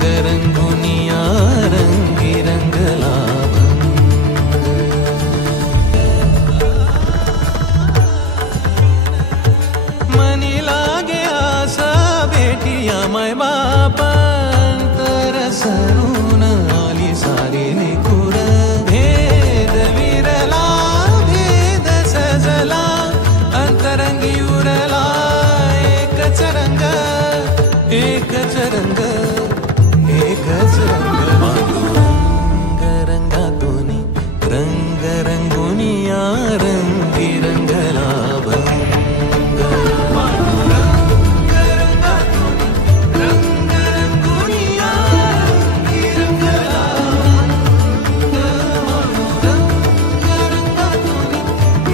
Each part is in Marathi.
रंग रंगुनिया रंगी रंगला मनी लागे आसा भेटिया माय बापांतर सरून आली सारी निकुर भेद विरला भेद सजला अंतरंगी उरला एकच रंग एकच रंग एकच रंग पांडुरंग रंगातून रंग रंगुनिया रंगी रंगला भंग पांडुरंग रंगातून रंग रंगुनिया रंगी रंगला भंग पांडुरंग रंगातून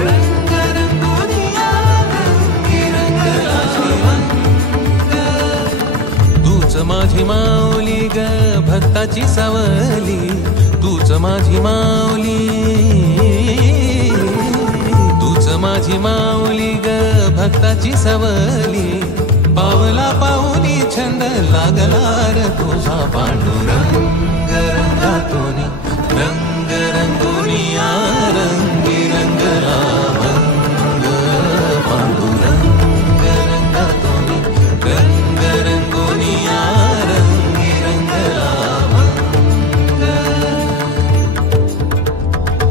रंग रंगुनिया रंगी रंगला तूच माझी माऊली ग भक्ताची सावली तूच माझी माऊली तूच माझी माऊली ग भक्ताची सावली पावला पाहुनी छंद लागला र तुझा पांडुरंग रंगातून रंग रंगुनिया रंगी रंगला भंग पांडुरंग रंगातून रंग रंगुनिया रंगी रंगला भंग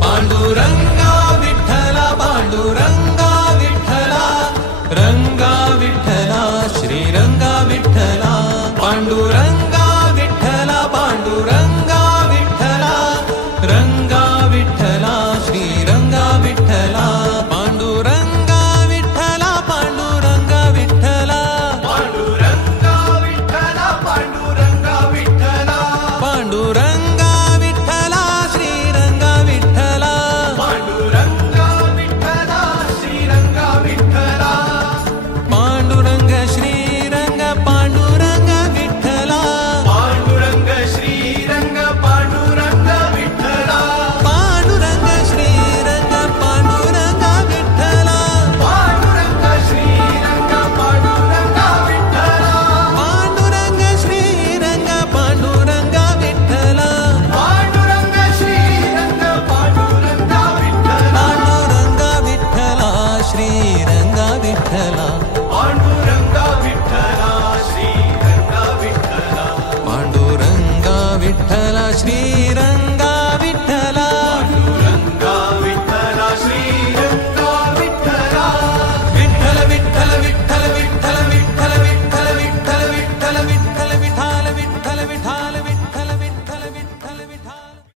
पांडुरंगा विठ्ठला पांडुरंगा विठ्ठला रंगा विठ्ठला श्रीरंगा विठ्ठला पांडुरंगा विठ्ठला पांडुरंगा विठ्ठला रंगा विठ्ठला श्रीरंगा विठ्ठला पांडुरंगा विठ्ठला पांडुरंगा विठ्ठला पांडुरंगा विठ्ठला पांडुरंगा विठ्ठला पांडुरंगा विठ्ठला श्रीरंगा विठ्ठला पांडुरंगा विठ्ठला श्रीरंगा विठ्ठला पांडुरंग श्रीरंग पांडुरंग विठ्ठला पांडुरंग श्रीरंग पांडुरंग विठ्ठला पांडुरंग श्रीरंग पांडुरंग विठ्ठला पांडुरंग श्रीरंग पांडुरंग विठ्ठला पांडुरंग श्रीरंग पांडुरंग विठ्ठला पांडुरंग श्रीरंग पांडुरंग विठ्ठला पांडुरंग विठ्ठला श्रीरंग विठ्ठला पांडुरंग विठ्ठला श्रीरंग विठ्ठला पांडुरंग विठ्ठला श्रीरंग